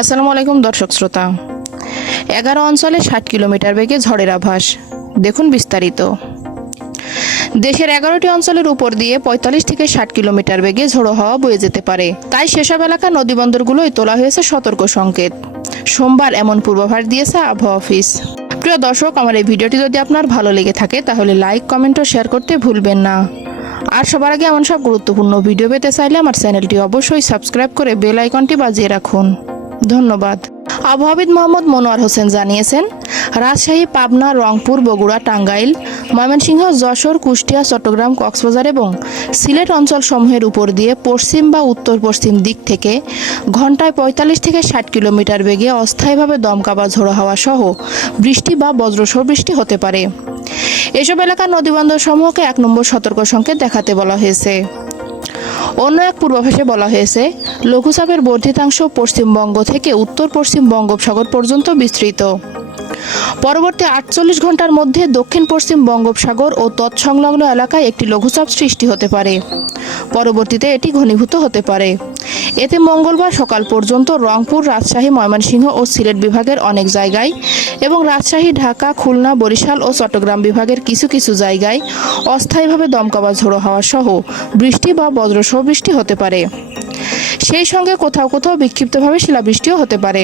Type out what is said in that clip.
আসসালামু আলাইকুম দর্শক শ্রোতা। 11 অঞ্চলে 60 কিলোমিটার বেগে ঝড়ের আভাস। দেখুন বিস্তারিত। দেশের 11টি অঞ্চলের উপর দিয়ে 45 থেকে 60 কিলোমিটার বেগে ঝোড়ো হাওয়া বয়ে যেতে পারে। তাই সেসব এলাকার নদীবন্দরগুলোই তোলা হয়েছে সতর্ক সংকেত। সোমবার এমন পূর্বাভাস দিয়েছে আবহাওয়া অফিস। প্রিয় দর্শক, আমার এই ভিডিওটি যদি আপনার ভালো লেগে থাকে তাহলে লাইক, কমেন্ট ও শেয়ার করতে ভুলবেন না। আর সবার আগে এমন সব গুরুত্বপূর্ণ ভিডিও পেতে চাইলে আমার চ্যানেলটি অবশ্যই সাবস্ক্রাইব করে বেল আইকনটি বাজিয়ে রাখুন। ধন্যবাদ। আবহাওয়াবিদ মোহাম্মদ মনোয়ার হোসেন জানিয়েছেন, রাজশাহী, পাবনা, রংপুর, বগুড়া, টাঙ্গাইল, ময়মনসিংহ, যশোর, কুষ্টিয়া, চট্টগ্রাম, কক্সবাজার এবং সিলেট অঞ্চলসমূহের উপর দিয়ে পশ্চিম বা উত্তর পশ্চিম দিক থেকে ঘন্টায় 45 থেকে 60 কিলোমিটার বেগে অস্থায়ীভাবে দমকা বা ঝোড়ো হাওয়া সহ বৃষ্টি বা বজ্রসহ বৃষ্টি হতে পারে। এসব এলাকার নদীবন্দর সমূহকে 1 নম্বর সতর্ক সংকেত দেখাতে বলা হয়েছে। অন্য এক পূর্বাভাসে বলা হয়েছে, লঘুচাপের বর্ধিতাংশ পশ্চিমবঙ্গ থেকে উত্তর পশ্চিম বঙ্গোপসাগর পর্যন্ত বিস্তৃত। পরবর্তী 48 ঘন্টার মধ্যে দক্ষিণ পশ্চিম বঙ্গোপসাগর ও তৎসংলগ্ন এলাকায় একটি লঘুচাপ সৃষ্টি হতে পারে। পরবর্তীতে এটি ঘনীভূত হতে পারে। এতে মঙ্গলবার সকাল পর্যন্ত রংপুর, রাজশাহী, ময়মনসিংহ ও সিলেট বিভাগের অনেক জায়গায় এবং রাজশাহী, ঢাকা, খুলনা, বরিশাল ও চট্টগ্রাম বিভাগের কিছু কিছু জায়গায় অস্থায়ীভাবে দমকা বা ঝোড়ো হাওয়া সহ বৃষ্টি বা বজ্রসহ বৃষ্টি হতে পারে। সেই সঙ্গে কোথাও কোথাও বিক্ষিপ্তভাবে শিলাবৃষ্টিও হতে পারে।